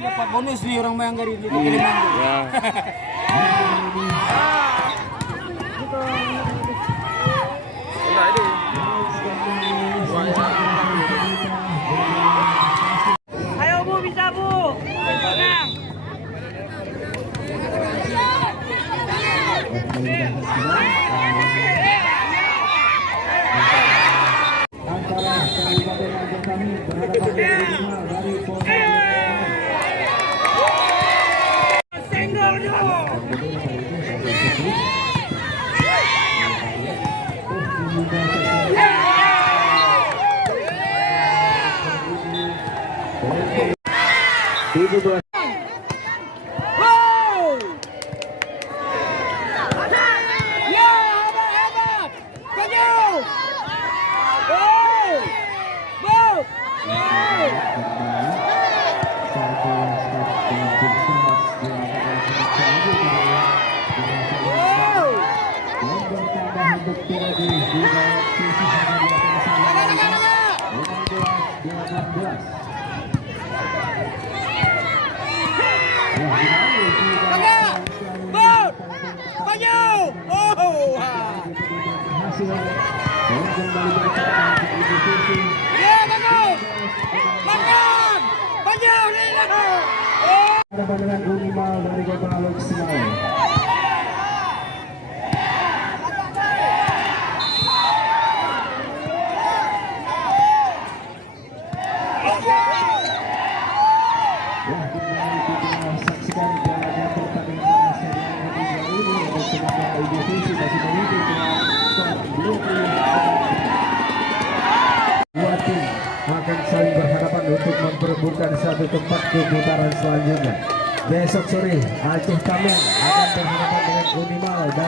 Dapat bonus nih orang Manggarai di Kalimantan. Ayo Bu, bisa Bu. Tenang. Antara Kabupaten Aceh kami berhadapan dengan dari Polres. Senggol dulu. Dengan Unimal dari Kota Alok Sinai. Saksikan jalannya pertandingan Seri A ini untuk semoga divisi masih memimpin dengan skor 20. Dua tim akan saling berhadapan untuk memperebutkan satu tempat ke putaran selanjutnya. Besok sore Aceh Tameng akan berhadapan dengan Unimal.